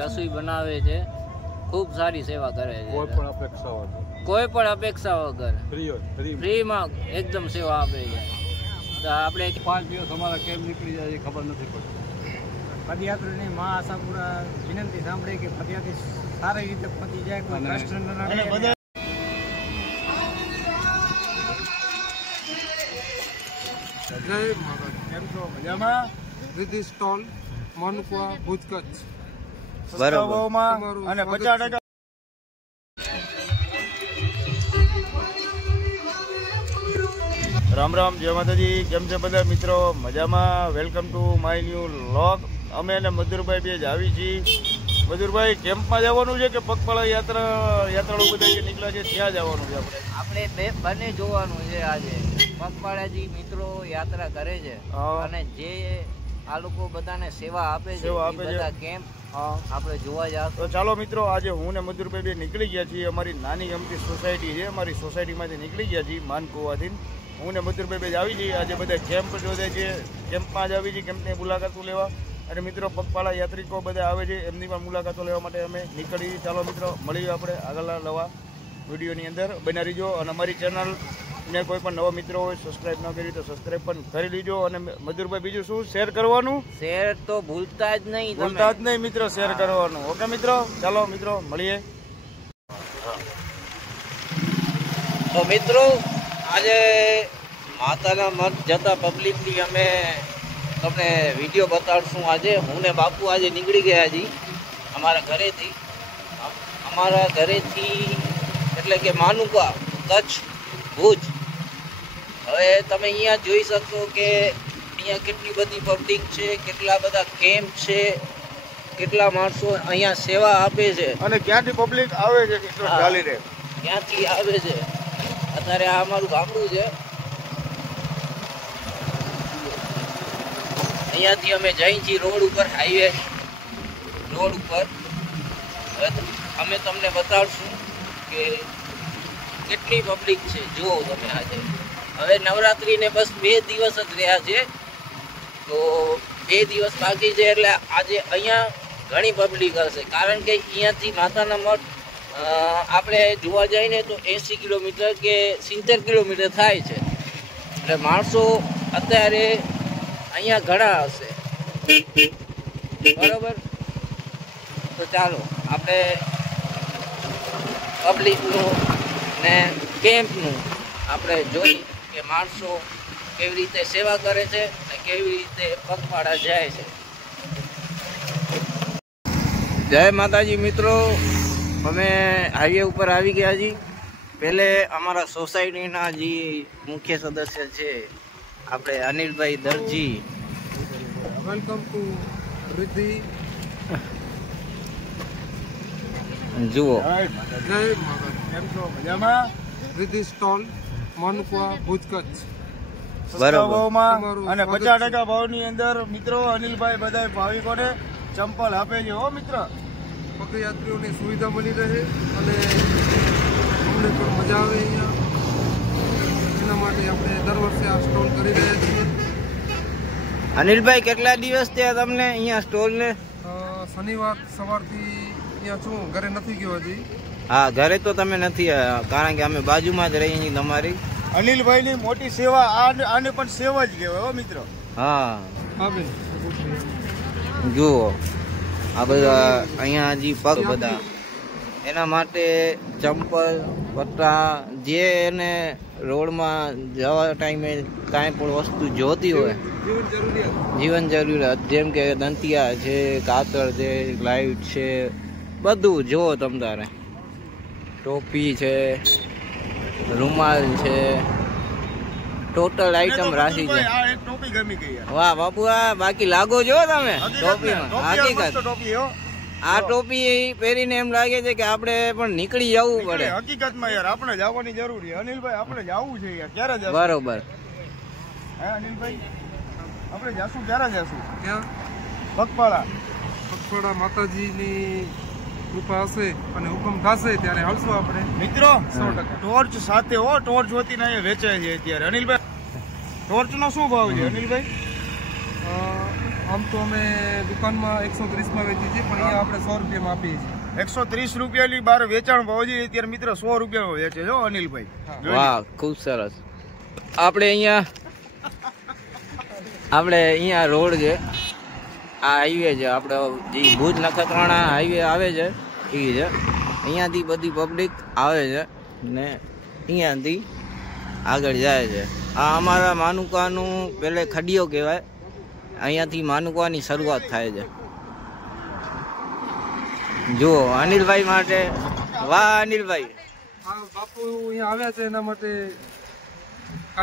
રસોઈ બનાવે છે, ખૂબ સારી સેવા કરે છે, કોઈ પણ અપેક્ષા વગર ફ્રીમાં એકદમ સેવા આપે છે. તો આપણે 5 દિવસ અમારા કેમ નીકળી જાય ખબર નથી પડતી. પદયાત્રીની મા આશાપુરા વિનંતી સાંભળી કે પદયાત્રી સારી રીતે પહોંચી જાય, કોઈ કષ્ટ ન આવે. જય માતા, કેમ છો? મજામાં? રીતિ સ્ટોલ માનુકવા ભુજ કચ્છ બરાબર અને 50% રામ રામ, જય માતાજી. કેમ છે બધા મિત્રો? મજામાં? Welcome to my new vlog. અમે અને મધુરભાઈ બે જ આવી છીએ. મધુરભાઈ, કેમ્પમાં જવાનું છે કે પગપાળા યાત્રાળુ બધા જે નીકળ્યા છે ત્યાં જવાનું છે? આપણે બંને જોવાનું છે. આજે પગપાળાજી મિત્રો યાત્રા કરે છે અને જે આ લોકો બધાને સેવા આપે છે, બધા કેમ્પ આપણે જોવા જાવ. તો ચાલો મિત્રો, આજે હું ને મધુરભાઈ બે નીકળી ગયા છીએ. અમારી નાની અમથી સોસાયટી છે, અમારી સોસાયટીમાંથી નીકળી ગયા છીએ માનકુવાથી. હું ને મધુરભાઈ બે જ આવી જઈએ. આજે બધા કેમ્પ જોડે છે, કેમ્પમાં જ આવી છીએ, કેમ્પની મુલાકાતો લેવા. અને મિત્રો પગપાળા યાત્રિકો બધા આવે છે, એમની પણ મુલાકાતો લેવા માટે અમે નીકળી. ચાલો મિત્રો, મળીએ આપણે આગળના નવા વિડીયોની અંદર. બના રહીજો. અને અમારી ચેનલ ને કોઈ પણ નવા મિત્રો હોય સબસ્ક્રાઇબ ન કરી તો સબસ્ક્રાઇબ પણ કરી લીજો. અને મધુરભાઈ, બીજું શું શેર કરવાનું? શેર તો ભૂલતા જ નહીં મિત્રો, શેર કરવાનું. ઓકે મિત્રો, ચાલો મિત્રો મળીએ. તો મિત્રો, આજે માતાના મઠ જતા પબ્લિકની અમે તમને વિડીયો બતાડશું. આજે હું ને બાપુ આજે નીકળી ગયા છીએ અમારા ઘરેથી એટલે કે માનુકા કચ્છ ભુજ. હવે તમે અહીંયા જોઈ શકશો કે અહીંયા કેટલી બધી પબ્લિક છે, કેટલા બધા કેમ્પ છે, કેટલા માણસો અહીંયા સેવા આપે છે. અને ક્યાંથી પબ્લિક આવે છે? ક્યાંથી આવે છે? અત્યારે આ અમારું ગામડું છે. અહીંયાથી અમે જઈ છીએ રોડ ઉપર, હાઈવે રોડ ઉપર. હવે અમે તમને બતાડશું કે કેટલી પબ્લિક છે. જુઓ તમે આજે. હવે નવરાત્રિને બસ 2 દિવસ જ રહ્યા છે, તો 2 દિવસ બાકી છે. એટલે આજે અહીંયા ઘણી પબ્લિક હશે, કારણ કે અહીંયાથી માતાના મઠ આપણે જોવા જઈએ ને તો 80 કિલોમીટર કે 70 કિલોમીટર થાય છે. એટલે માણસો અત્યારે અહીંયા ઘણા હશે. બરાબર? તો ચાલો આપણે પબ્લિકનું ને કેમ્પનું આપણે જોઈ કે માણસો કેવી રીતે સેવા કરે છે અને કેવી રીતે પગપાળા જાય છે. જય માતાજી મિત્રો, અમે હાઈવે ઉપર આવી ગયા છીએ. પહેલે અમારા સોસાયટીના જે મુખ્ય સદસ્ય છે આપણે અનિલભાઈ દરજી. વેલકમ ટુ રીતિ. જુઓ, જય માતા, કેમ છો? મજામાં? રીતિ સ્ટોલ માનુકવા ભુજ કચ્છ બરાબર. અને 50% ભાવની અંદર મિત્રો અનિલભાઈ બધા ભાવિકોને ચંપલ આપે છે. હો મિત્ર, પગયાત્રીઓની સુવિધા મળી રહે અને અમને પણ મજા આવે અહીંયા. એના માટે આપણે દર વર્ષે આ સ્ટોલ કરી રહ્યા છીએ. અનિલભાઈ, કેટલા દિવસ થયા તમને અહીંયા સ્ટોલને? શનિવાર સવારથી અહીંયા છું, ઘરે નથી ગયો હજી. હા, ઘરે તો તમે નથી આવ્યા, કારણ કે અમે બાજુમાં જ રહીએ છીએ તમારી. અનિલભાઈની મોટી સેવા આને પણ સેવા જ કહેવાય. હો મિત્રો. હા, હા બેન, જુઓ આ બધા અહીંયા હજી પગ બધા એના માટે ચંપલ પટ્ટા જે એને રોડમાં જવા ટાઈમે કાંઈ પણ વસ્તુ જોતી હોય, જીવન જરૂરિયાત, જેમ કે દંતિયા છે, કાતર છે, લાઇટ છે, બધું જુઓ તમ તારે. ટોપી છે, રૂમાલ છે, ટોટલ આઈટમ રાખી છે. ટોપી ગમી ગઈ. વાહ બાપુ, આ બાકી લાગો જો તમે ટોપીમાં. હકીકત, આ ટોપી પહેરીને એમ લાગે છે કે આપણે પણ નીકળી જવું પડે. હકીકતમાં યાર આપણે જવાની જરૂર છે. અનિલભાઈ, આપણે જવું છે યાર. ક્યારે જશું? બરોબર. હે અનિલભાઈ, આપણે જશું ક્યારે જશું? ક્યાં? પગપાળા માતાજીની કૃપા હશે અને હુકમ થશે ત્યારે હાલશું આપણે મિત્રો. 100%. ટોર્ચ સાથે. હો, ટોર્ચ હોતી ને વેચાય છે અત્યારે. અનિલભાઈ, ટોર્ચ નો શું ભાવ છે અનિલભાઈ? આમ તો અમે દુકાનમાં 130માં વેચીએ છીએ, પણ અહીંયા આપણે 100 રૂપિયામાં આપીએ છીએ. 130 રૂપિયાની બાર વેચાણ ભાવ છે અત્યારે મિત્ર 100 રૂપિયામાં વેચે છે અનિલભાઈ. વાહ, ખૂબ સરસ. આપણે અહીંયા રોડ છે, આ હાઈવે છે, આપણે જે ભુજ નખત્રાણા હાઈવે આવે છે એ છે. અહીંયાથી બધી પબ્લિક આવે છે ને અહીંયાથી આગળ જાય છે. આ અમારા માનુકાનું પહેલે ખડિયો કહેવાય, અહીંયાથી માનુકાની શરૂઆત થાય છે. જુઓ અનિલભાઈ માટે, વાહ અનિલભાઈ. આ બાપુ અહીંયા આવ્યા છે એના માટે.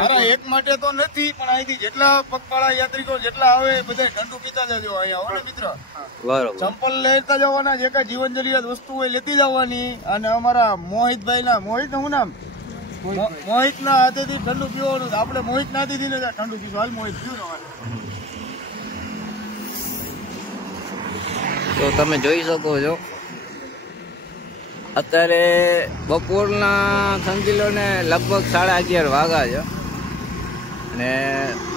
અરે એક માટે તો નથી, પણ અહીંથી જેટલા પગપાળા યાત્રિકો જેટલા આવે બધા ઠંડુ પીતા જજો અહીંયા હો ને મિત્ર. બરોબર. ચંપલ લેતા જવાના, જે કઈ જીવન જરૂરિયાત વસ્તુ હોય લેતી જવાની. અને અમારા મોહિતભાઈ ના, મોહિત નું નામ, મોહિત ના હાથેથી ઠંડુ પીવાનું. આપણે મોહિત ના હાથેથી ઠંડુ પીશું. હાલ મોહિત પીવું. તો તમે જોઈ શકો છો અત્યારે બપોરના સમજી લો ને લગભગ 11:30 વાગ્યા છે ને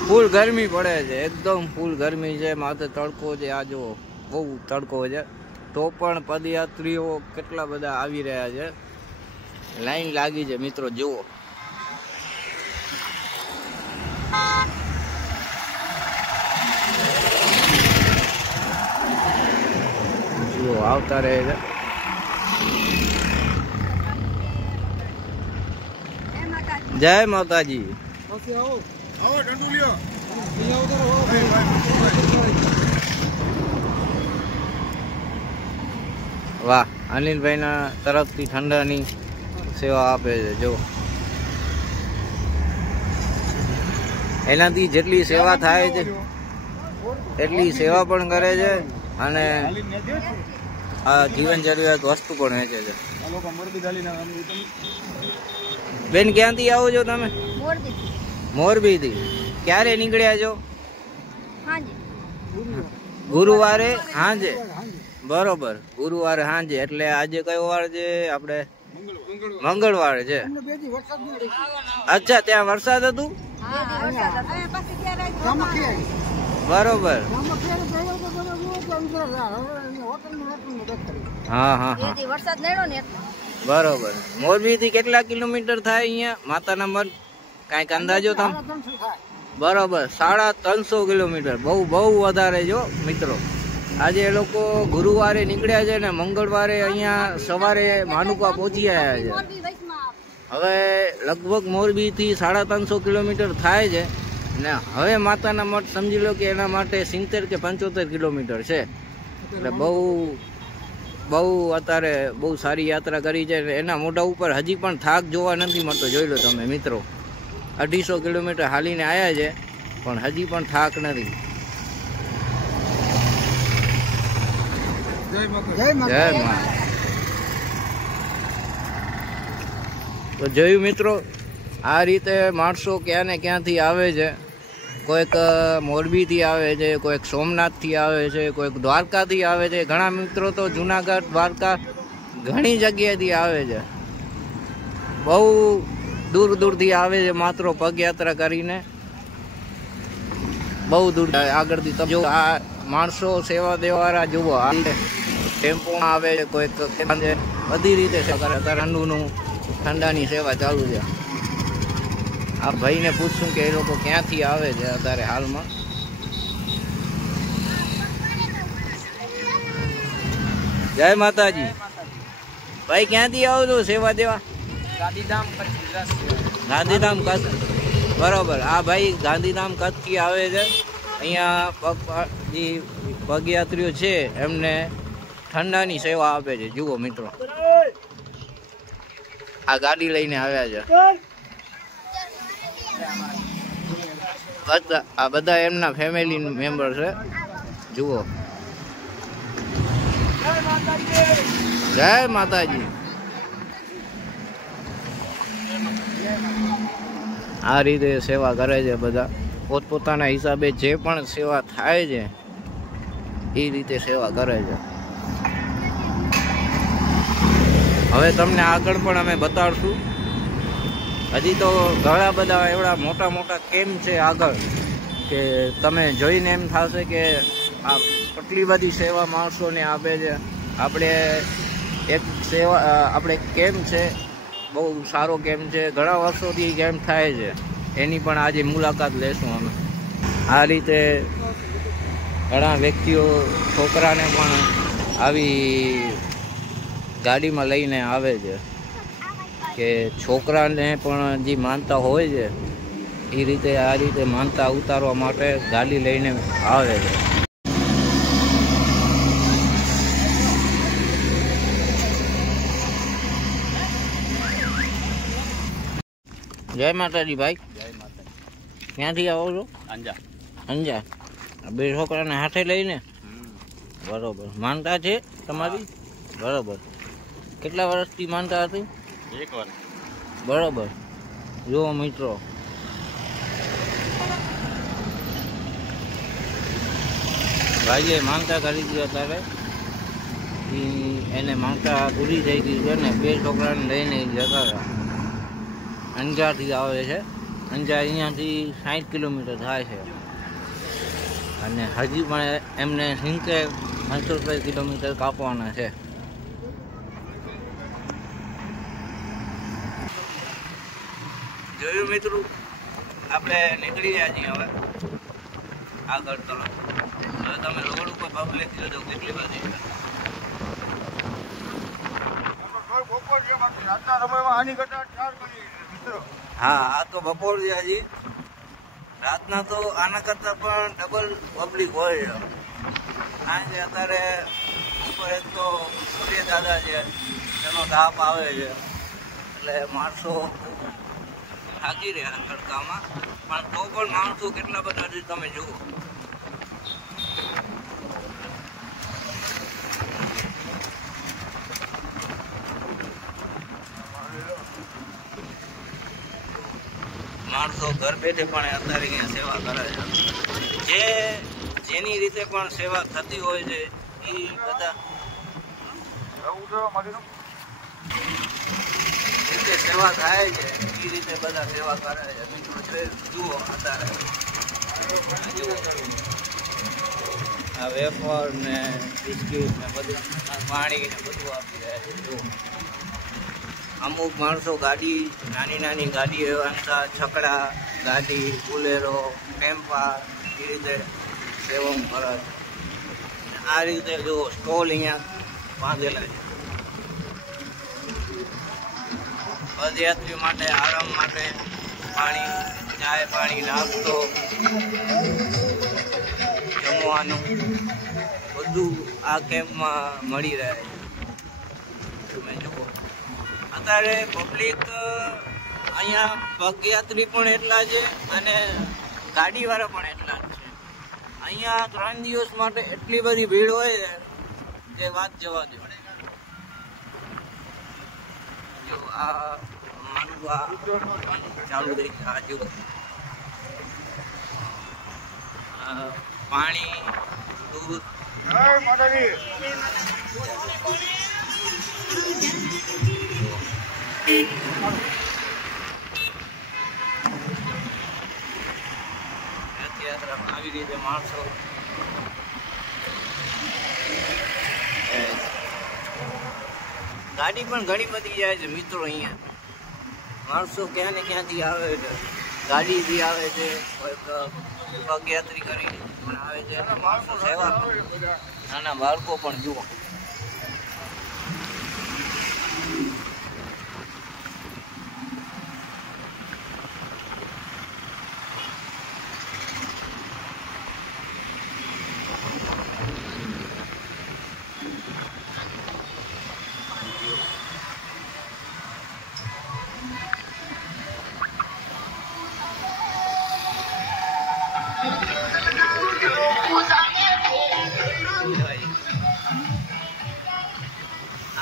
ફૂલ ગરમી પડે છે, એકદમ ફૂલ ગરમી છે. માથે તડકો છે, આ જુઓ બહુ તડકો છે. તો પણ પદયાત્રીઓ કેટલા બધા આવી રહ્યા છે, લાઈન લાગી છે મિત્રો. જુઓ આવતા રહે છે. જય માતાજી. આવો ઠંડુ લ્યો. વાહ, અનિલભાઈના તરફથી ઠંડાની સેવા આપે છે. જો એનાથી જેટલી સેવા થાય છે એટલી સેવા પણ કરે છે અને આ જીવન જરૂરિયાત વસ્તુ પણ વેચે છે. બેન ક્યાંથી આવો છો તમે? મોરબીથી. ક્યારે નીકળ્યા છો? ગુરુવારે સાંજે. બરોબર, ગુરુવારે સાંજે. એટલે આજે કયો વાર છે? આપણે મંગળવાર છે. અચ્છા, ત્યાં વરસાદ હતું? બરોબર. હા હા હા, બરોબર. મોરબી થી કેટલા કિલોમીટર થાય અહીંયા માતાના મઢ? કાંઈક અંદાજો તમે? બરોબર, 350 કિલોમીટર. બહુ વધારે જો મિત્રો. આજે એ લોકો ગુરુવારે નીકળ્યા છે ને મંગળવારે અહીંયા સવારે માનુકા પહોંચી આવ્યા છે. હવે લગભગ મોરબી થી 350 કિલોમીટર થાય છે ને હવે માતાના મઠ સમજી લો કે એના માટે 70 કે 75 કિલોમીટર છે. એટલે બહુ અત્યારે બહુ સારી યાત્રા કરી છે. એના મોઢા ઉપર હજી પણ થાક જોવા નથી મળતો. જોઈ લો તમે મિત્રો, 250 કિલોમીટર હાલીને આવ્યા છે પણ હજી પણ થાક નથી. જય મા. તો જોયું મિત્રો, આ રીતે માણસો ક્યાં ને ક્યાંથી આવે છે. કોઈક મોરબીથી આવે છે, કોઈક સોમનાથથી આવે છે, કોઈક દ્વારકાથી આવે છે. ઘણા મિત્રો તો જુનાગઢ, દ્વારકા ઘણી જગ્યાએથી આવે છે. બહુ દૂરથી આવે છે માત્ર પગયાત્રા કરીને. બહુ દૂર આગળથી તમે જો આ માણસો સેવા દેવાળા જુઓ. આ ટેમ્પોમાં આવે છે, કોઈક બધી રીતે સેવા કરે. ઠંડાની સેવા ચાલુ છે. આ ભાઈને પૂછશું કે એ લોકો ક્યાંથી આવે છે અત્યારે હાલમાં. જય માતાજી. ભાઈ ક્યાંથી આવો છો સેવા દેવા? ગાંધીધામ કચ્છ. બરોબર. આ ભાઈ ગાંધીધામ કચ્છથી આવે છે. અહીંયા જે પગયાત્રીઓ છે એમને ઠંડાની સેવા આપે છે. જુઓ મિત્રો, આ ગાડી લઈને આવ્યા છે. આ બધા એમના ફેમિલી મેમ્બર છે. જુઓ, જય માતાજી. આ રીતે સેવા કરે છે બધા પોતપોતાના હિસાબે. જે પણ સેવા થાય છે એ રીતે સેવા કરે છે. હવે તમને આગળ પણ અમે બતાડશું. હજી તો ઘણા બધા એવડા મોટા કેમ્પ છે આગળ કે તમે જોઈને એમ થશે કે આ કેટલી બધી સેવા માણસોને આપે છે. આપણે એક સેવા આપણે કેમ્પ છે, બહુ સારો કેમ્પ છે, ઘણા વર્ષોથી કેમ્પ થાય છે, એની પણ આજે મુલાકાત લેશું અમે. આ રીતે ઘણા વ્યક્તિઓ છોકરાને પણ આવી ગાડીમાં લઈને આવે છે કે છોકરાને પણ જે માનતા હોય છે એ રીતે આ રીતે માનતા ઉતારવા માટે ગાડી લઈને આવે છે. જય માતાજી ભાઈ. જય માતા. ક્યાંથી આવો છો? અંજા. અંજા. બે છોકરાને હાથે લઈને? બરોબર. માનતા છે તમારી? બરોબર. કેટલા વર્ષથી માનતા હતી? 1 વાર. બરોબર. જુઓ મિત્રો, ભાઈએ માનતા કરી હતી અત્યારે, એને માનતા પૂરી થઈ ગઈ છે ને 2 છોકરાને લઈને જતા હતા. અંજારથી આવે છે. અંજાર અહીંયાથી 60 કિલોમીટર થાય છે અને હજી પણ એમને 75 કિલોમીટર કાપવાના છે. જોયું મિત્રો, આપણે નીકળી ગયા છીએ હવે આગળ તરફ. હવે તમે રોડ ઉપર પબ્લિક જોજો કેટલી બધી છે. હા, આ તો બપોર છે હજી. રાતના તો આના કરતા પણ ડબલ પબ્લિક હોય છે. આ છે અત્યારે ઉપર એક તો સૂર્ય દાદા છે, એનો તાપ આવે છે એટલે માણસો થાકી રહ્યા તડકામાં, પણ તો પણ માણસો કેટલા બધા છે તમે જુઓ. માણસો ઘર બેઠે પણ અત્યારે અહીંયા સેવા કરે છે. જેની રીતે પણ સેવા થતી હોય છે એ બધા રીતે સેવા થાય છે, એ રીતે બધા સેવા કરે છે. મિત્રો જુઓ અત્યારે આ વેફર ને બિસ્કીટ ને બધું, પાણી ને બધું આપી રહ્યા છે. જુઓ, અમુક માણસો ગાડી, નાની નાની ગાડી, એવા છકડા ગાડી, બુલેરો, ટેમ્પા, એ રીતે સેવા કરે છે. આ રીતે જો સ્ટોલ અહીંયા બાંધેલા છે પદયાત્રીઓ માટે, આરામ માટે, પાણી, ચાય પાણી, નાસ્તો, જમવાનું બધું આ કેમ્પમાં મળી રહે છે. તમે જુઓ અત્યારે પબ્લિક અહીંયા પગયાત્રી પણ એટલા છે અને ગાડીવાળા પણ એટલા જ છે. અહીંયા 3 દિવસ માટે એટલી બધી ભીડ હોય છે કે વાત જવા દો. જો આ માનવા ચાલુ થઈ ગયા. જો પાણી, દૂધ, રથયાત્રામાં આવી રીતે માણસો ગાડી પણ ઘણી બધી જાય છે મિત્રો. અહીંયા માણસો ક્યાં ને ક્યાંથી આવે છે, ગાડીથી આવે છે, પગયાત્રી કરી પણ આવે છે અને માણસો સેવા, નાના બાળકો પણ જુઓ.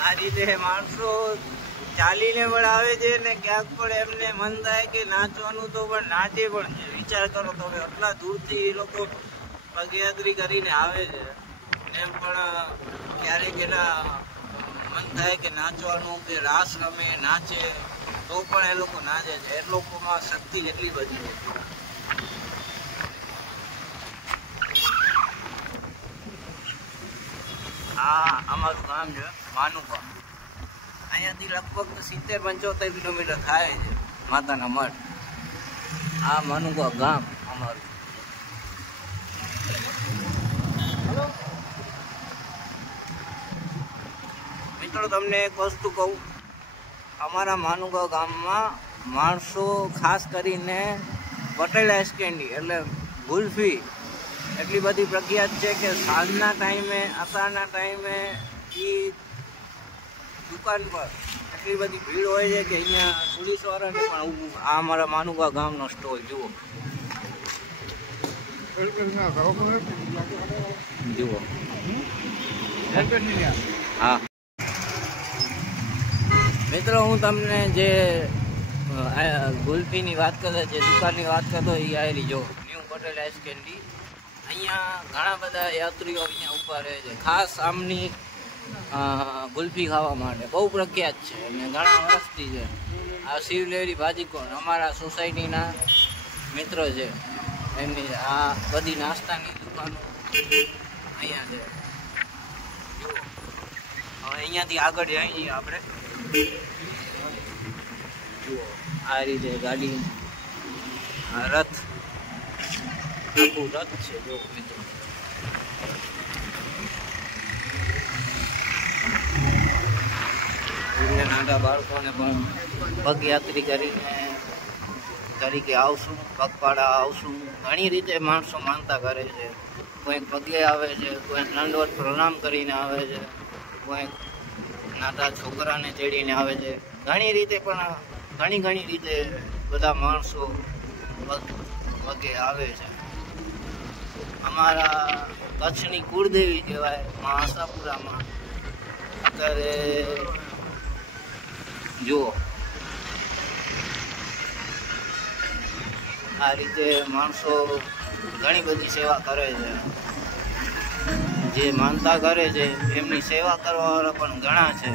આ રીતે માણસો ચાલીને પણ આવે છે ને ક્યાંક પણ એમને મન થાય કે નાચવાનું તો પણ નાચે પણ છે. વિચાર કરો તમે, આટલા દૂરથી એ લોકો પગયાત્રી કરીને આવે છે, એમ પણ ક્યારેક એના મન થાય કે નાચવાનું, કે રાસ રમે, નાચે, તો પણ એ લોકો નાચે છે. એ લોકોમાં શક્તિ એટલી બધી છે. આ અમારું ગામ છે માનુકા. અહીંયાથી લગભગ 70-75 કિલોમીટર થાય છે માતાના મઠ. આ માનુકા ગામ અમારું. મિત્રો તમને એક વસ્તુ કહું, અમારા માનુકા ગામમાં માણસો ખાસ કરીને પટેલ આઈસ કેન્ડી એટલે ગુલ્ફી એટલી બધી પ્રખ્યાત છે કે સાંજના ટાઈમે અત્યારના ટાઈમે એ દુકાન પર એટલી બધી ભીડ હોય છે કે અહીંયા પોલીસવાળાને પણ આ અમારા માનુકા ગામનો સ્ટોલ જુઓ જુઓ. હા મિત્રો, હું તમને જે ગુલ્ફીની વાત કરતો, જે દુકાનની વાત કરતો એ આવેલી જો ન્યૂ પટેલ આઈસ કેન્ડી. અહીંયા ઘણા બધા યાત્રીઓ અહીંયા ઊભા રહે છે ખાસ આમની ગુલ્ફી ખાવા માટે. બહુ પ્રખ્યાત છે અને ઘણા વર્ષથી છે. આ શિવલેરી ભાજીકોણ અમારા સોસાયટીના મિત્ર છે, એમની આ બધી નાસ્તાની દુકાનો અહીંયા છે. જુઓ, હવે અહીંયાથી આગળ જઈએ આપણે. જુઓ આ રીતે ગાડી, રથ, આખું રથ છે જો મિત્રો. નાના બાળકોને પણ પગયાત્રી તરીકે આવશું, પગપાળા આવશું. ઘણી રીતે માણસો માનતા કરે છે. કોઈ પગે આવે છે, કોઈ દંડવત પ્રણામ કરીને આવે છે, કોઈ નાના છોકરાને તેડીને આવે છે. ઘણી રીતે પણ ઘણી રીતે બધા માણસો પગે આવે છે. અમારા કચ્છની કુળદેવી કહેવાય મા આશાપુરામાં. અત્યારે જુઓ આ રીતે માણસો ઘણી બધી સેવા કરે છે. જે માનતા કરે છે એમની સેવા કરવાવાળા પણ ઘણા છે.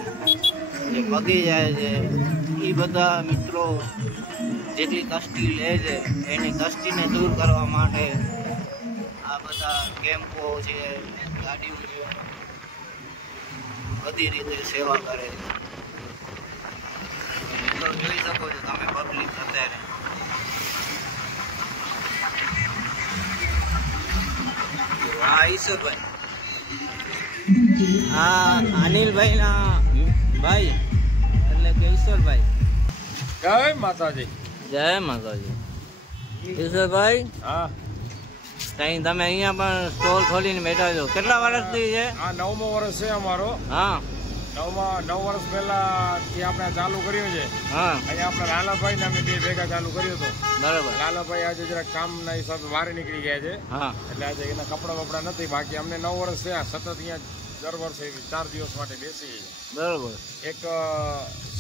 જે પગી જાય છે એ બધા મિત્રો જેટલી કષ્ટી લે છે એની કષ્ટીને દૂર કરવા માટે આ બધા કેમ્પો છે, ગાડીઓ છે, બધી રીતે સેવા કરે છે. મિત્રો જોઈ શકો છો તમે પબ્લિક અત્યારે. હા ઈશ્વરભાઈ, હા અનિલભાઈના ભાઈ એટલે કે ઈશ્વરભાઈ. જય માતાજી. જય માતાજી. ઈશ્વરભાઈ, હા ત્યાં તમે અહીંયા પણ સ્ટોલ ખોલીને બેઠા છો. કેટલા વર્ષથી છે? આ 9મો વર્ષ છે અમારો. હા 9 વર્ષ પહેલા થી આપણે ચાલુ કર્યું છે. હા અહીંયા આપણે લાલાભાઈ ને અમે બે ભેગા ચાલુ કર્યું હતું. બરાબર. લાલાભાઈ આજે જરા કામના હિસાબે બહાર નીકળી ગયા છે, હા એટલે આજે એના કપડા બપડા નથી. બાકી અમને 9 વર્ષ થયા સતત અહીંયા દર વર્ષે 4 દિવસ માટે બેસી. બરાબર. એક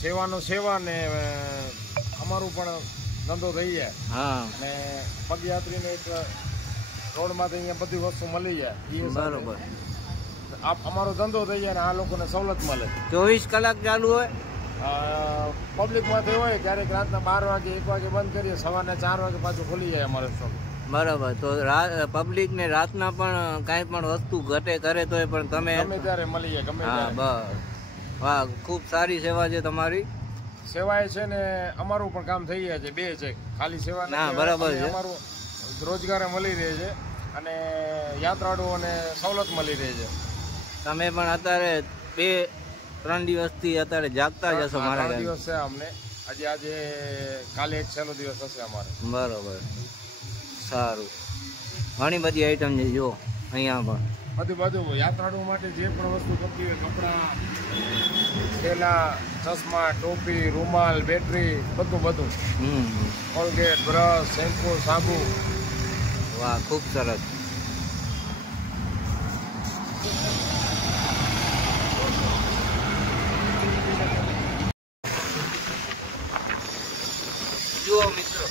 સેવા ને અમારું પણ ધંધો થઈ જાય. હા અને પગયાત્રીને એક રોડમાંથી અહીંયા બધી વસ્તુ મળી જાય. બરાબર. અમારો ધંધો થઈ જાય ને આ લોકોને સવલત મળે. 24 કલાક ચાલુ હોય? પબ્લિકમાંથી હોય ક્યારેક રાતના 12 વાગે 1 વાગે બંધ કરીએ, સવારના 4 વાગે પાછું ખુલી જાય અમારે સ્ટોક. બરાબર. તો પબ્લિક ને રાતના પણ કાંઈ પણ વસ્તુ ઘટે કરે તો પણ તમે ગમે ત્યારે મળી જાય, ગમે હા ત્યારે. બસ વાહ, ખૂબ સારી સેવા છે તમારી. સેવાય છે ને અમારું પણ કામ થઈ જાય છે. બે છે, ખાલી સેવા ના બરાબર છે. અમારું રોજગાર મળી રહે છે અને યાત્રાળુઓને સવલત મળી રહે છે. તમે પણ અત્યારે 2-3 દિવસથી અત્યારે જાગતા જ હશો મારા 3 દિવસ છે અમને. આજે કાલે એક છેલ્લો દિવસ હશે અમારે. બરોબર, સારું. ઘણી બધી આઈટમ છે જો અહીંયા પણ બધું યાત્રાળુઓ માટે જે પણ વસ્તુ ગમતી હોય, કપડા, થેલા, ચશ્મા, ટોપી, રૂમાલ, બેટરી, બધું. કોલગેટ, બ્રશ, શેમ્પુ, સાબુ. વાહ, ખૂબ સરસ. જુઓ મિત્રો,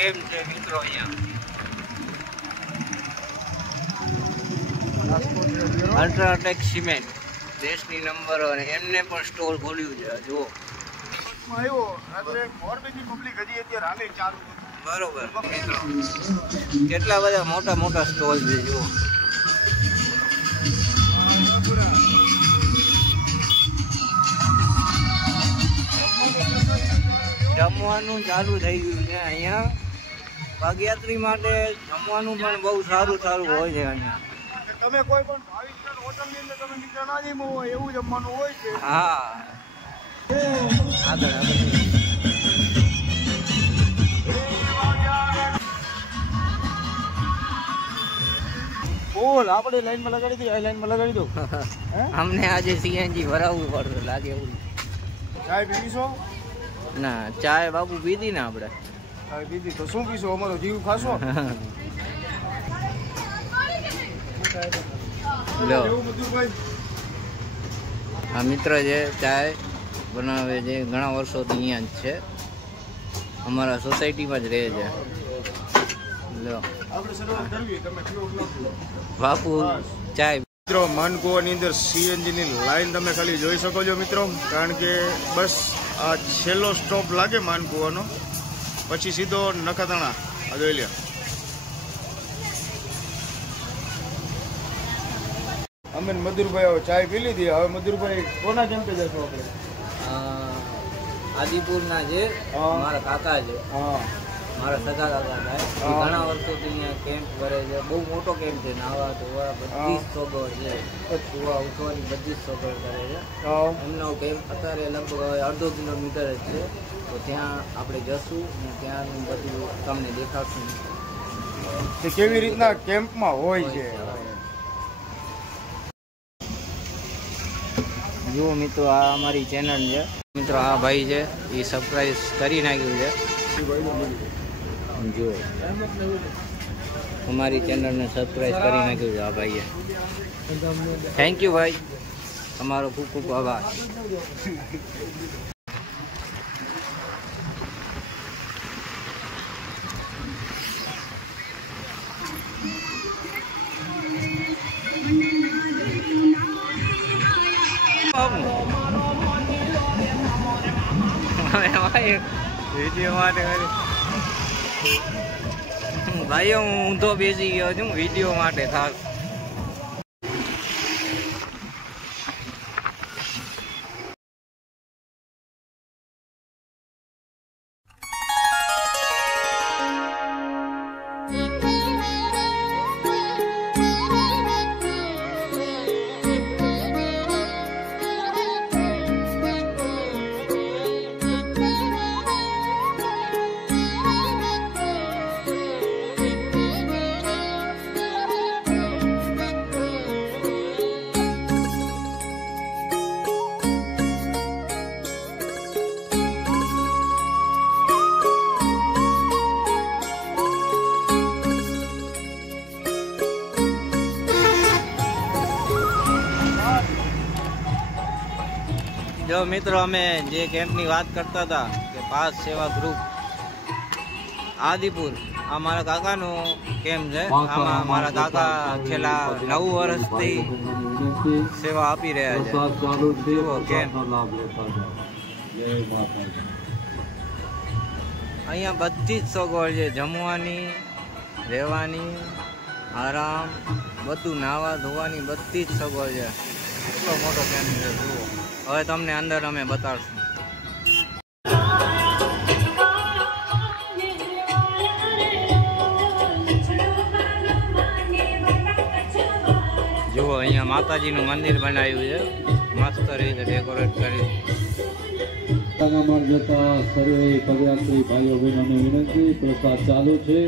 કેમ છે મિત્રો અહીંયા અલ્ટ્રાટેક સિમેન્ટ દેશની નંબર અને એમને પણ સ્ટોર ખોલ્યું છે જુઓ બરોબર મિત્રો કેટલા બધા મોટા મોટા સ્ટોલ છે જુઓ જમવાનું ચાલુ થઈ ગયું છે અહીંયા પગયાત્રી માટે જમવાનું પણ બહુ સારું હોય છે અહીંયા તમે કોઈ પણ હોટલની અંદર તમે નીચે ના જમો હોય એવું જમવાનું હોય છે હા આગળ બોલ આપણે લાઈનમાં લગાડી દઈએ આ લાઈનમાં લગાડી દો અમને આજે સીએનજી ભરાવવું પડશે લાગે એવું ચાય પીશો ના ચાય બાપુ પીધી ને આપણે ચાય પીધી તો શું પીશો અમારો જીવ ખાશો લો આ મિત્ર છે ચાય બનાવે છે ઘણા વર્ષોથી અહીંયા જ છે અમારા સોસાયટીમાં જ રહે છે લો બાપુ ચાય મિત્રો માનકુવાની અંદર સીએનજીની લાઈન તમે ખાલી જોઈ શકો છો મિત્રો કારણ કે બસ આ છેલ્લો સ્ટોપ લાગે માનકુવાનો પછી સીધો નખત્રાણા આ જોઈ લે અમે મધુરભાઈ હવે ચાય પી લીધી હવે મધુરભાઈ કોના કેમ્પે જશો આપણે આદિપુરના જે મારા કાકા છે મારા સગા કાકા થાય ઘણા વર્ષોથી અહીંયા કેમ્પ કરે છે બહુ મોટો કેમ્પ છે નાવા ધોવા બધી જ સગવડ છે સુવા ઉઠવાની બધી જ સગવડ કરે છે એમનો કેમ્પ અત્યારે લગભગ 1.5 કિલોમીટર જ છે તો ત્યાં આપણે જશું અને ત્યાંનું બધું તમને દેખાડશું કે કેવી રીતના કેમ્પમાં હોય છે જુઓ મિત્રો આ અમારી ચેનલ છે મિત્રો આ ભાઈ છે એ સબસ્ક્રાઇબ કરી નાખ્યું છે જુઓ અમારી ચેનલને સબસ્ક્રાઇબ કરી નાખ્યું છે આ ભાઈએ થેન્ક યુ ભાઈ તમારો ખૂબ ખૂબ આભાર વિડીયો માટે ભાઈઓ હું ઊંધો બેસી ગયો છું વિડીયો માટે ખાસ જો મિત્રો અમે જે કેમ્પની વાત કરતા હતા કે પાસ સેવા ગ્રુપ આદિપુર આ મારા કાકાનો કેમ્પ છે આમાં મારા કાકા છેલ્લા 9 વર્ષથી સેવા આપી રહ્યા છે જુઓ કેમ્પ અહીંયા બધી જ સગવડ છે જમવાની રહેવાની આરામ બધું નાવા ધોવાની બધી જ સગવડ છે એટલો મોટો કેમ્પ છે જુઓ હવે તમને અંદર અમે બતાડશું જુઓ અહીંયા માતાજીનું મંદિર બનાવ્યું છે મસ્ત રીતે ડેકોરેટ કર્યું માં જતા સર્વે પદયાત્રી ભાઈઓ બહેનોને વિનંતી પ્રસાદ ચાલુ છે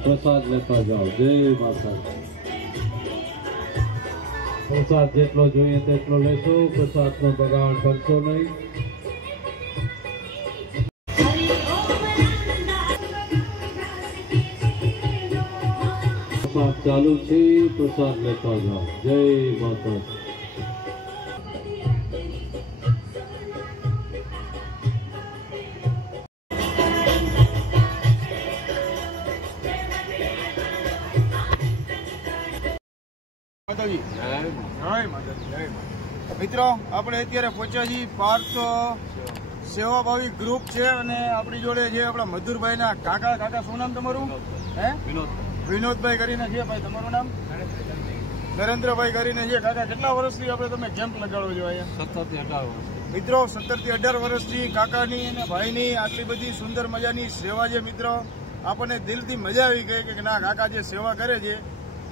પ્રસાદ લેતા જાઓ જય માતા પ્રસાદ જેટલો જોઈએ તેટલો લેશો પ્રસાદનો બગાડ કરશો નહીં પ્રસાદ ચાલુ છે પ્રસાદ લેતા જાઓ જય માતા માતાજી. જય માતાજી. જય માતાજી. મિત્રો આપણે અત્યારે પહોંચ્યા છીએ પાર્થ સેવાભાવી ગ્રુપ છે અને આપણી જોડે છે આપણા મધુરભાઈના કાકા. શું નામ તમારું? હે, વિનોદભાઈ કરીને છે. ભાઈ તમારું નામ? નરેન્દ્રભાઈ કરીને છે. કાકા કેટલા વર્ષથી આપણે તમે કેમ્પ લગાડો છો અહીંયા? 17 થી 18 વર્ષ. મિત્રો 17 થી 18 વર્ષથી કાકાની અને ભાઈની આટલી બધી સુંદર મજાની સેવા છે. મિત્રો આપણને દિલથી મજા આવી ગઈ કે ના, કાકા જે સેવા કરે છે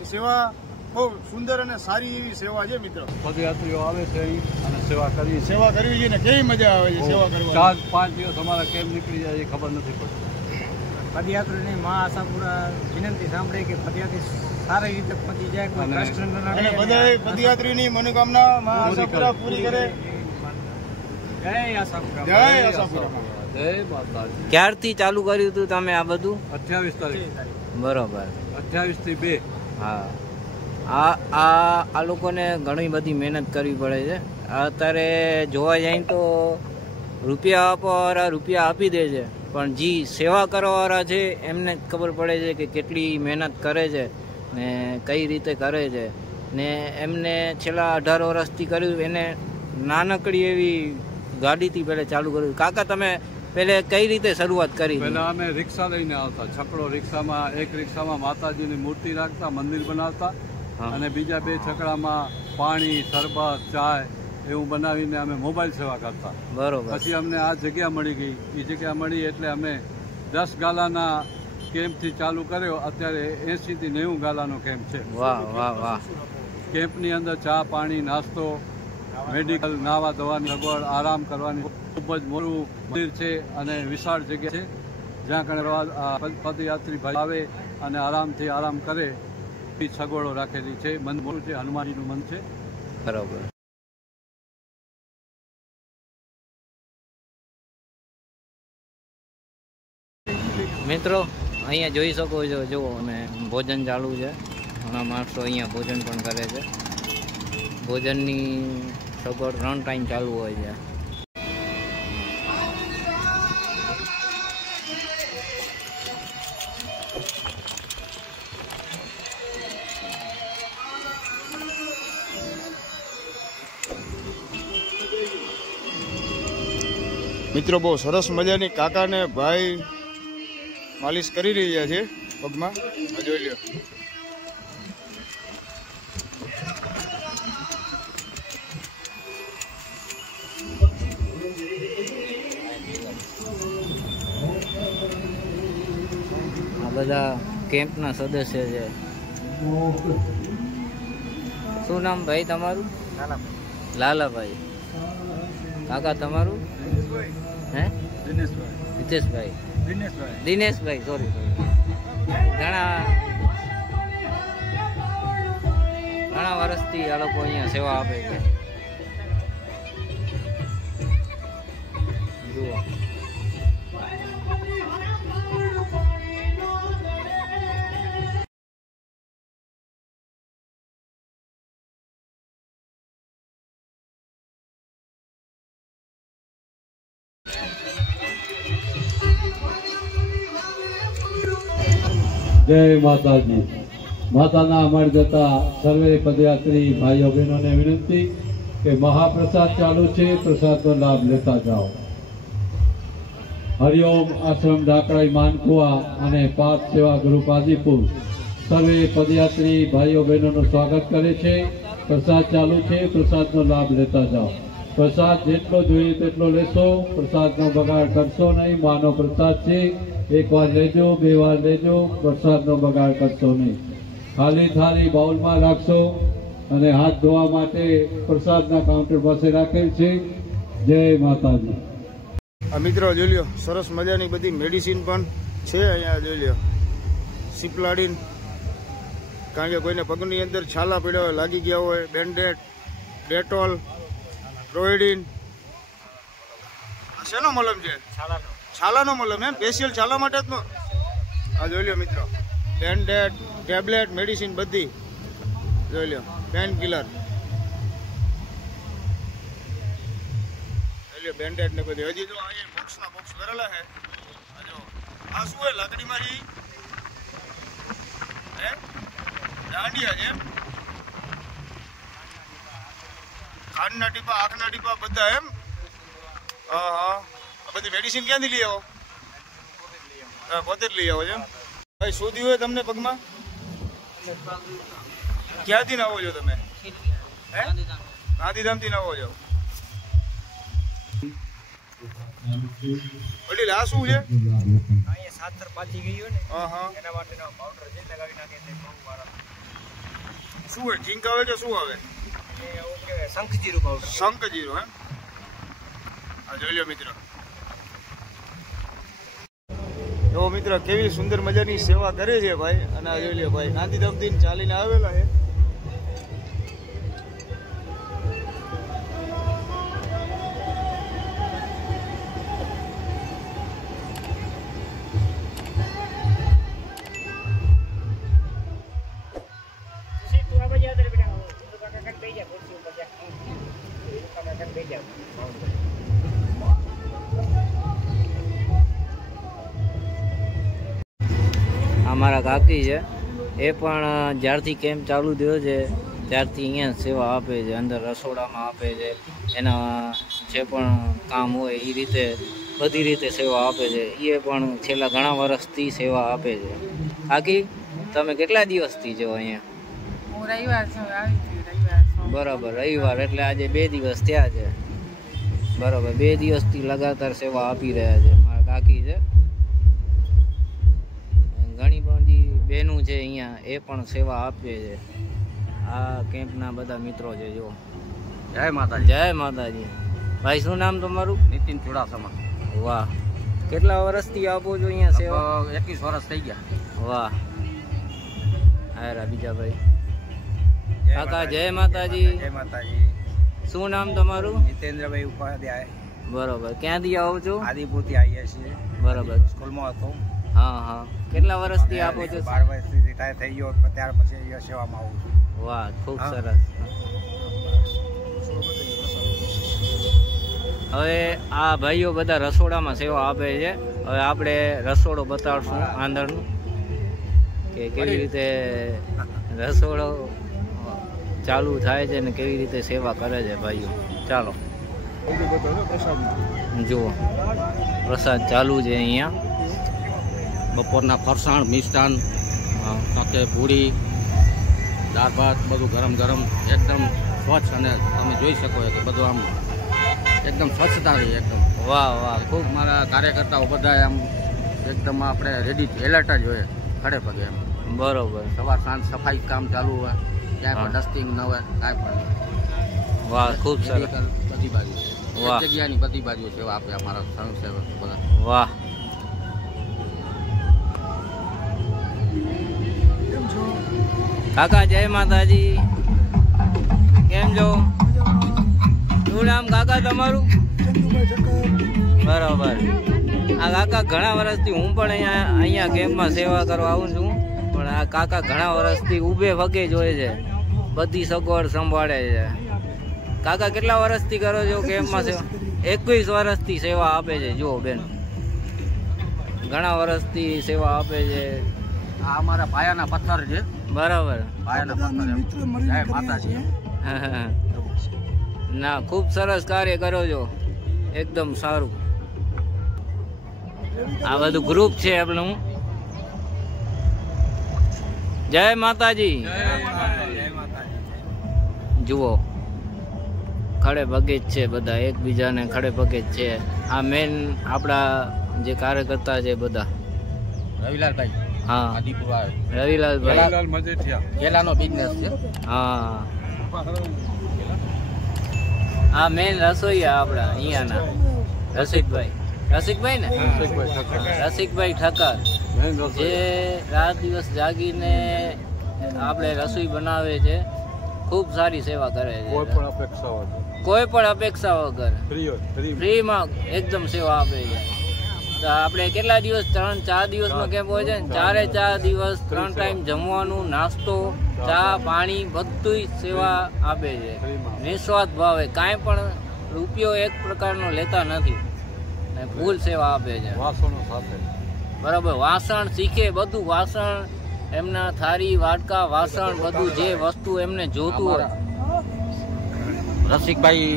એ સેવા બહુ સુંદર અને સારી એવી સેવા છે. મિત્રો પદયાત્રીઓ આવે છે અહીં અને સેવા કરવી છે ને કેવી મજા આવે છે સેવા કરવાની. 4-5 દિવસ અમારા કેમ નીકળી જાય એ ખબર નથી પડતી. પદયાત્રીની મા આશાપુરા વિનંતી સાંભળે કે પદયાત્રી સારી રીતે પહોંચી જાય, કોઈ કષ્ટ ન અને નડે. બધા પદયાત્રીની મનોકામના મા આશાપુરા પૂરી કરે. જય આશાપુરા. જય આશાપુરા. જય માતાજી. ક્યારથી ચાલુ કર્યું હતું તમે આ બધું? 28 તારીખ. બરોબર. 28 થી 2. હા, આ લોકોને ઘણી બધી મહેનત કરવી પડે છે. અત્યારે જોવા જાય તો રૂપિયા આપવાવાળા રૂપિયા આપી દે છે, પણ જે સેવા કરવાવાળા છે એમને જ ખબર પડે છે કે કેટલી મહેનત કરે છે ને કઈ રીતે કરે છે. ને એમને છેલ્લા 18 વર્ષથી કર્યું. એને નાનકડી એવી ગાડીથી પહેલાં ચાલુ કર્યું. કાકા તમે પહેલે કઈ રીતે શરૂઆત કરી? પહેલા અમે રિક્ષા લઈને આવતા, છકડો રિક્ષામાં, એક રિક્ષામાં માતાજીની મૂર્તિ રાખતા, મંદિર બનાવતા અને બીજા 2 છકડામાં પાણી, શરબત, ચાય એવું બનાવીને અમે મોબાઈલ સેવા કરતા. બરોબર. પછી અમને આ જગ્યા મળી ગઈ. એ જગ્યા મળી એટલે અમે 10 ગાલાના કેમ્પથી ચાલુ કર્યો. અત્યારે 80 થી 90 ગાલાનો કેમ્પ છે. વાહ વાહ વાહ. કેમ્પની અંદર ચા, પાણી, નાસ્તો, મેડિકલ, નાવા ધોવાની સગવડ, આરામ કરવાની ખૂબ જ મોટું મંદિર છે અને વિશાળ જગ્યા છે જ્યાં કણે પદયાત્રી ભાઈ આવે અને આરામથી આરામ કરે એ સગવડો રાખેલી છે. મંદિર મોટું છે, હનુમાનજીનું મંદિર છે. બરોબર. મિત્રો અહીંયા જોઈ શકો છો, જુઓ અને ભોજન ચાલુ છે. ઘણા માણસો અહીંયા ભોજન પણ કરે છે. ભોજનની સગવડ 3 ટાઈમ ચાલુ હોય છે. મિત્રો બહુ સરસ મજાની કાકા ને ભાઈ માલિશ કરી રહ્યા છે પગમાં. જોઈ લ્યો. આ બધા કેમ્પના સદસ્ય છે. શું નામ ભાઈ તમારું? લાલાભાઈ. કાકા તમારું? હે, હિતેશભાઈ. દિનેશભાઈ, સોરી. ઘણા વર્ષથી આ લોકો અહીંયા સેવા આપે છે. જુઓ. જય માતાજી. માતાના અમર જતા સર્વે પદયાત્રી ભાઈઓ બહેનોને વિનંતી કે મહાપ્રસાદ ચાલુ છે, પ્રસાદનો લાભ લેતા જાઓ. હરિઓમ આશ્રમ ઢાકળાઈ માનકુવા અને પાર્થ સેવા ગ્રુપ આદિપુર સર્વે પદયાત્રી ભાઈઓ બહેનોનું સ્વાગત કરે છે. પ્રસાદ ચાલુ છે, પ્રસાદનો લાભ લેતા જાઓ. પ્રસાદ જેટલો જોઈએ તેટલો લેશો, પ્રસાદનો બગાડ કરશો નહીં. માનો પ્રસાદ છે, 1 વાર લેજો, 2 વાર લેજો, પ્રસાદનો બગાડ કરશો નહીં. ખાલી થાળી બાઉલમાં રાખશો અને હાથ ધોવા માટે પ્રસાદના કાઉન્ટર પાસે રાખેલ છે. જય માતાજી. આ મિત્રો જોઈ લ્યો, સરસ મજાની બધી મેડિસિન પણ છે અહીંયા. જોઈ લ્યો, સિપ્લાડીન, કારણ કે કોઈને પગની અંદર છાલા પડ્યા હોય, લાગી ગયા હોય, બેન્ડેડ, ડેટોલ, રોઇડિન. શેનો મલમ છે? છાલાનો મલમ. એમ સ્પેશિયલ છાલા માટે જ. આ જોઈ લ્યો મિત્રો, બેન્ડેડ, ટેબ્લેટ, મેડિસિન બધી જોઈ લ્યો. પેન કિલર જોઈ લ્યો, બેન્ડેડ ને બધી. હજી જો અહીંયા બોક્સના બોક્સ કરેલા છે. જો આ શું હોય લાકડીમાંથી? હે, દાંડિયા છે. ખાંડના ટીપા, આંખના ટીપા બધા એમ? હા હા. આ બધી મેડિસિન ક્યાંથી લઈ આવો? પોતે જ લઈ આવો છો એમ? ભાઈ શોધ્યું હોય તમને પગમાં? ક્યાંથી આવો છો તમે? ગાંધીધામથી આવો છો? વડીલ આ શું છે? અહીંયા સાતર પાછી ગઈ હોય ને હા એના માટેનો પાવડર છે, લગાવી નાખે એટલે બહુ સારા. શું હોય? ઝીંક આવે કે શું આવે? એ એવું કહેવાય શંખજીરું પાવડર. શંખજીરો એમ? આ જોઈ લો મિત્ર. જો મિત્ર કેવી સુંદર મજાની સેવા કરે છે ભાઈ. અને આ જોઈ લો ભાઈ ગાંધીધામથી ચાલીને આવેલા છે. અમારા કાકી છે, એ પણ જ્યારથી કેમ્પ ચાલુ થયો છે ત્યારથી અહીંયા સેવા આપે છે. અંદર રસોડામાં આપે છે, એના જે પણ કામ હોય એ રીતે બધી રીતે સેવા આપે છે. એ પણ છેલ્લા ઘણા વર્ષથી સેવા આપે છે. કાકી તમે કેટલા દિવસથી છો અહીંયા? હું રવિવાર છું, આવી છું રવિવાર. બરાબર, રવિવાર એટલે આજે 2 દિવસ થયા છે. બરાબર, 2 દિવસથી લગાતાર સેવા આપી રહ્યા છે મારા કાકી છે. ઘણી બધી બહેનો છે અહીંયા, એ પણ સેવા આપે છે. આ કેમ્પના બધા મિત્રો છે. જો જય માતાજી. જય માતાજી. ભાઈ શું નામ તમારું? નીતિન ચુડાસમા. વાહ, કેટલા વર્ષથી આપો છો અહીંયા સેવા? 21 વર્ષ થઈ ગયા. વાહ. હારા બીજા ભાઈ. કાકા જય માતાજી. જય માતાજી. શું નામ તમારું? જીતેન્દ્રભાઈ ઉપાધ્યાય. બરોબર, ક્યાંથી આવો છો? આદિપુરથી આવીએ છીએ. બરોબર, સ્કૂલમાં હતો. હા હા. કેટલા વર્ષથી આપો છો? 12 વર્ષથી રિટાયર થઈ ગયો, ત્યાર પછી અહીંયા સેવામાં આવું છું. વાહ, ખૂબ સરસ. હવે આ ભાઈઓ બધા રસોડામાં સેવા આપે છે. હવે આપણે રસોડો બતાડશું આંધણનું, કે કેવી રીતે રસોડો ચાલુ થાય છે ને કેવી રીતે સેવા કરે છે ભાઈઓ. ચાલો જુઓ, પ્રસાદ ચાલુ છે અહીંયા. બપોરના ફરસાણ, મિષ્ટાન સાથે પૂરી, દાળ ભાત બધું ગરમ ગરમ એકદમ સ્વચ્છ. અને તમે જોઈ શકો કે બધું આમ એકદમ સ્વચ્છતા રહી એકદમ. વાહ વાહ, ખૂબ. મારા કાર્યકર્તાઓ બધા આમ એકદમ આપણે રેડી એલર્ટ જ હોય, ખડે પગે એમ. બરોબર. સવાર સાંજ સફાઈ કામ ચાલુ હોય, ક્યાંય પણ ડસ્ટિંગ ન હોય, કાંઈ પણ. વાહ, ખૂબ સરસ. બધી બાજુ વાહ. એક જગ્યાની બધી બાજુ સેવા આપે અમારા સ્વયંસેવક બધા. વાહ. કાકા જય માતાજી. કેમ છો? શું નામ કાકા તમારું? બરોબર. આ કાકા ઘણા વર્ષથી, હું પણ અહીંયા કેમ્પમાં સેવા કરવા આવું છું, પણ આ કાકા ઘણા વર્ષથી ઊભે વગે જોયે છે, બધી સગવડ સંભાળે છે. કાકા કેટલા વર્ષથી કરો છો કેમ્પમાં સેવા? 21 વર્ષથી સેવા આપે છે. જુઓ બેન, ઘણા વર્ષથી સેવા આપે છે. આ અમારા પાયાના પથ્થર છે. બરાબર. પાયાના પથ્થર એમ. જય માતાજી. ના, ખૂબ સરસ કાર્ય કરો છો, એકદમ સારું. આ બધું ગ્રુપ છે આપણું. જય માતાજી. જુઓ, ખડે પગે જ છે બધા, એકબીજાને ખડે પગે જ છે. આ મેન આપણા જે કાર્યકર્તા છે બધા. રવિલાલભાઈ. હા, આદિપુર આવે. રવિલાલભાઈ. કેલાનો બિઝનેસ છે. હા, આ મેન રસોઈયા આપણા અહીંયાના રસિકભાઈ. રસિકભાઈ ને? રસિકભાઈ ઠક્કર, જે રાત દિવસ જાગીને આપણે રસોઈ બનાવે છે. ખૂબ સારી સેવા કરે છે. કોઈ પણ અપેક્ષા વગર ફ્રીમાં એકદમ સેવા આપે છે. તો આપણે કેટલા દિવસ, 3-4 દિવસનો કેમ્પ હોય છે ને, 4 દિવસ 3 ટાઈમ જમવાનું, નાસ્તો, ચા, પાણી બધું સેવા આપે છે. નિસ્વાર્થ ભાવે, કાંઈ પણ રૂપિયો એક પ્રકારનો લેતા નથી, ને ફૂલ સેવા આપે છે. બરાબર. વાસણ શીખે, બધું વાસણ એમના, થાળી વાટકા વાસણ બધું જે વસ્તુ એમને જોતું હોય રસિકભાઈ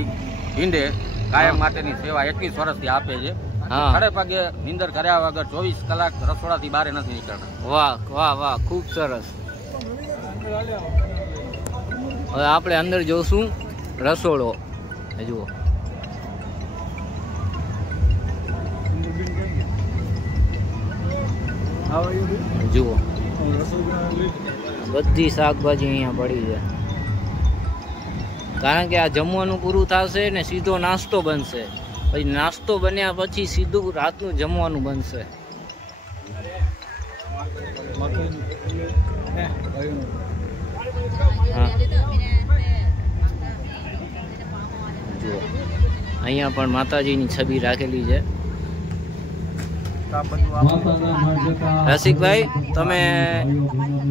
હિંડે કાયમ માટેની સેવા 21 વર્ષથી આપે છે. હા. ખડે પગે નીંદર કર્યા વગર 24 કલાક રસોડાથી બહાર નથી નીકળતા. વાહ વાહ વાહ, ખૂબ સરસ. હવે આપણે અંદર જોશું રસોડો. જુઓ જુઓ બધી શાકભાજી અહીંયા પડી છે, કારણ કે આ જમવાનું પૂરું થશે ને સીધો નાસ્તો બનશે, પછી નાસ્તો બન્યા પછી સીધું રાતનું જમવાનું બનશે. હા. જુઓ અહીંયા પણ માતાજીની છબી રાખેલી છે. રસિકભાઈ, તમે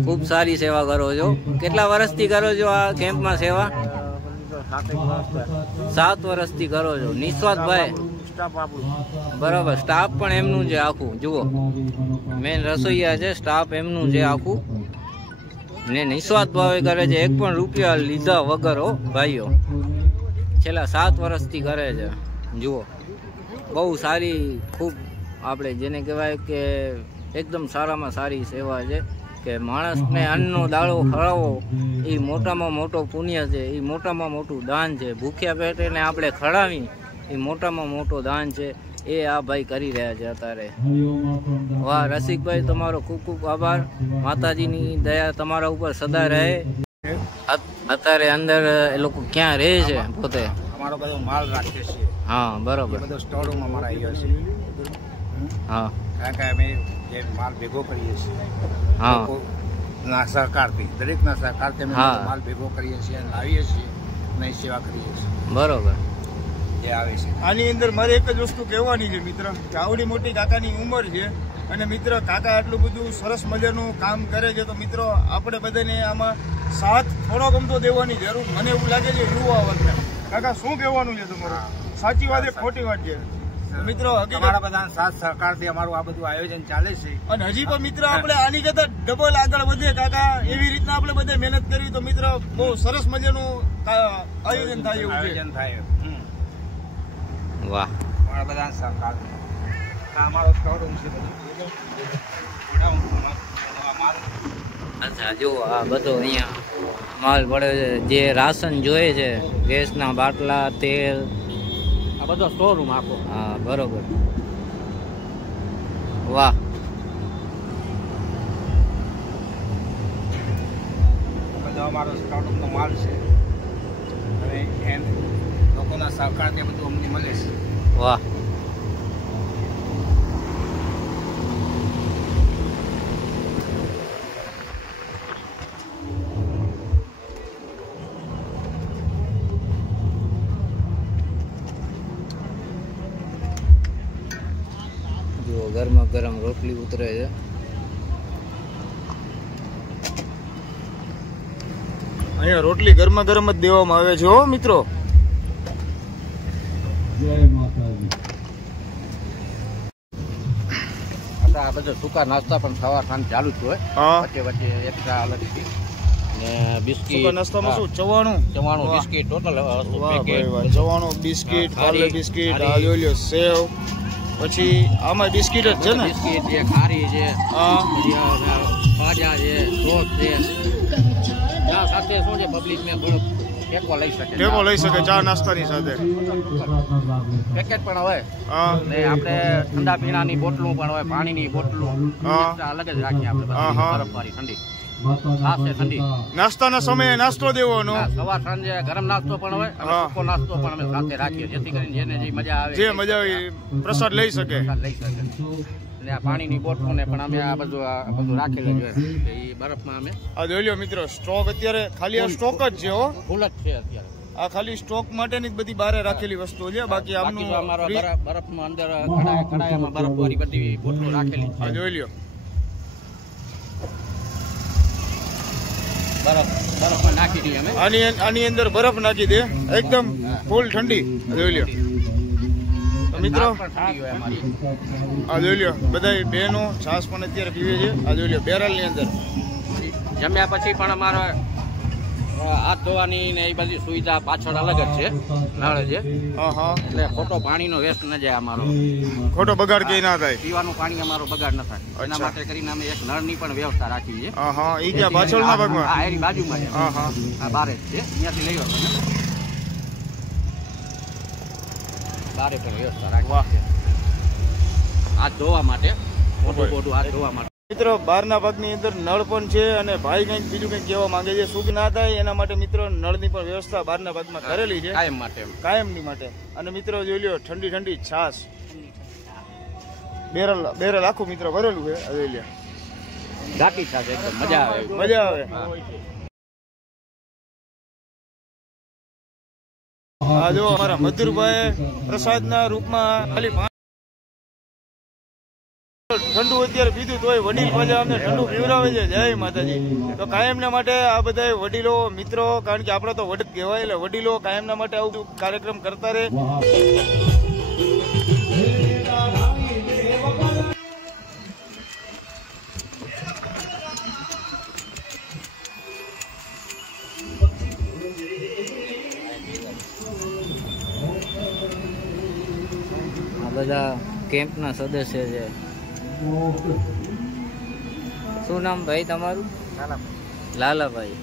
ખૂબ સારી સેવા કરો છો. કેટલા વર્ષથી કરો છો આ કેમ્પમાં સેવા? 7 વર્ષથી કરો છો. નિસ્વાર્થભાઈ, બરાબર. સ્ટાફ પણ એમનું છે આખું. જુઓ, મેન રસોઈયા છે, સ્ટાફ એમનું છે આખું, ને નિસ્વાર્થ ભાવે કરે છે. 1 પણ રૂપિયા લીધા વગર હો ભાઈઓ, છેલ્લા 7 વર્ષથી કરે છે. જુઓ, બહુ સારી, ખૂબ આપણે જેને કહેવાય કે એકદમ સારામાં સારી સેવા છે કે માણસને અન્નનો દાળો ખવડાવો એ મોટામાં મોટો પુણ્ય છે, એ મોટામાં મોટું દાન છે. ભૂખ્યા પેટને આપણે ખવડાવી એ મોટામાં મોટો દાન છે. એ આ ભાઈ કરી રહ્યા છે અત્યારે. વાહ રસિકભાઈ, તમારો ખૂબ ખૂબ આભાર. માતાજીની દયા તમારા ઉપર સદા રહે. અત્યારે અંદર એ લોકો ક્યાં રહે છે પોતે? અમારો બધો માલ રાખીએ છીએ. હા, બરોબર. બધો સ્ટોરરૂમ અમારા અહીંયા છે. હા, કારણ કે અમે જે માલ ભેગો કરીએ છીએ હા, ના સહકારથી, દરેકના સહકારથી અમે હા. માલ ભેગો કરીએ છીએ અને લાવીએ છીએ અને સેવા કરીએ છીએ બરોબર. જે આવે છે. આની અંદર મારે એક જ વસ્તુ કહેવાની છે મિત્ર, કે આવડી મોટી કાકાની ઉંમર છે અને મિત્ર કાકા આટલું બધું સરસ મજાનું કામ કરે છે, તો મિત્રો આપણે બધાને આમાં સાથ થોડો ગમતો દેવાની જરૂર મને એવું લાગે છે યુવા વર્ગને. કાકા શું કહેવાનું છે તમારું? સાચી વાત છે, ખોટી વાત છે? મિત્રો અમારા બધા સાથ સહકારથી અમારું આ બધું આયોજન ચાલે છે અને હજી પણ મિત્ર આપણે આની કરતા ડબલ આગળ વધીએ કાકા, એવી રીતના આપણે બધે મહેનત કરી તો મિત્ર બહુ સરસ મજાનું આયોજન થાય એવું આયોજન થાય. વાહ, અમારા બધા સહકાર અમારો શોરૂમ છે. અચ્છા, જો આ બધો અહીંયા માલ પડે છે, જે રાશન જોઈએ છે, ગેસના બાટલા, તેલ, આ બધો સ્ટોરરૂમ આખો. હા, બરોબર. વાહ, બધો અમારો સ્ટોરરૂમનો માલ છે અને એમ લોકોના સહકારથી બધું અમને મળે છે. વાહ. જો ગરમા ગરમ રોટલી ઉતરે છે. અહીંયા રોટલી ગરમા ગરમ જ દેવામાં આવે છે હો મિત્રો. જય માતાજી. આ બધો સૂકા નાસ્તા પણ સવાર સાંજ ચાલુ જ હોય, વચ્ચે વચ્ચે એક્સ્ટ્રા અલગથી. ને બિસ્કિટ, સૂકા નાસ્તામાં શું ચવાણું ચવાણું, બિસ્કિટ, ટોટલ પેકેટ, ચવાણું, બિસ્કિટ, પાર્લે બિસ્કિટ, આ જોઈ લ્યો સેવ, પછી આમાં બિસ્કિટ જ છે ને, બિસ્કિટ છે, ખારી છે, પછી ખાજા છે, સોસ છે. ચા સાથે શું છે, પબ્લિક ને થોડુંક ટેકો લઈ શકે, ચા નાસ્તાની સાથે. પેકેટ પણ હોય હા, ને આપણે ઠંડા પીણાની બોટલું પણ હોય, પાણીની બોટલું અલગ જ રાખીએ આપણે, બરફવાળી ઠંડી. નાસ્તાના સમયે નાસ્તો દેવાનો, સવાર સાંજે ગરમ નાસ્તો પણ હોય અને સૂકો નાસ્તો પણ અમે સાથે રાખીએ, જેથી કરીને જેને જે મજા આવે, જે મજા આવે પ્રસાદ લઈ શકે. લઈ શકે. અને આ પાણીની બોટલો ને પણ અમે આ બધું રાખેલું છે. એ બરફમાં અમે આ જોઈ લ્યો મિત્રો, સ્ટોક અત્યારે ખાલી આ સ્ટોક જ છે હો, ફૂલ જ છે અત્યારે. આ ખાલી સ્ટોક માટેની જ બધી બહાર રાખેલી વસ્તુ છે. બાકી આમનું અમારો બરફમાં અંદર કડાયામાં બરફવાળી બધી બોટલો રાખેલી છે. આ જોઈ લ્યો, બરફમાં નાખી દઈએ અમે. આની અંદર બરફ નાખી દે, એકદમ ફૂલ ઠંડી. જોઈ લ્યો તો મિત્રો, આ જોઈ લ્યો બધા બહેનો છાસ પણ અત્યારે પીવે છે. આ જોઈ લ્યો બેરલ ની અંદર. જમ્યા પછી પણ અમારે હાથ ધોવાની ને એ બધી સુવિધા પાછળ અલગ જ છે નળ છે. એટલે ખોટો પાણીનો વેસ્ટ ન જાય અમારો, ખોટો બગાડ કે ના થાય, પીવાનું પાણી અમારો બગાડ ન થાય એના માટે કરીને અમે એક નળની પણ વ્યવસ્થા રાખી છે. ઈ ક્યાં પાછળના ભાગમાં? હા, એની બાજુમાં છે. આ બારે જ છે, ત્યાંથી લઈ આવજો. બારે પણ વ્યવસ્થા રાખી છે હાથ ધોવા માટે, ખોટું હાથ ધોવા માટે. મિત્રો બહારના ભાગની અંદર નળ પણ છે અને ભાઈ કંઈક બીજું કંઈક કહેવા માંગે છે. શું ના થાય એના માટે મિત્રો નળની પણ વ્યવસ્થા બહારના ભાગમાં કરેલી છે કાયમ માટે, કાયમની માટે. અને મિત્રો જોઈ લ્યો ઠંડી ઠંડી છાશ, બેરલ આખું મિત્રો ભરેલું છે. જોઈ લ્યો ઘાટી સાથે એકદમ મજા આવે, મજા આવે. હા જો અમારા મધુરભાઈ પ્રસાદના રૂપમાં ખાલી ઠંડુ અત્યારે પીધું તોય વડીલ પાછા અમને ઠંડુ પીવડાવે છે. જય માતાજી. તો કાયમના માટે આ બધા વડીલો મિત્રો, કારણ કે આપણે તો વડીલ કહેવાય, એટલે વડીલો કાયમના માટે આવું કાર્યક્રમ કરતા રહે. આ બધા કેમ્પના સદસ્ય છે. શું નામ ભાઈ તમારું? લાલાભાઈ.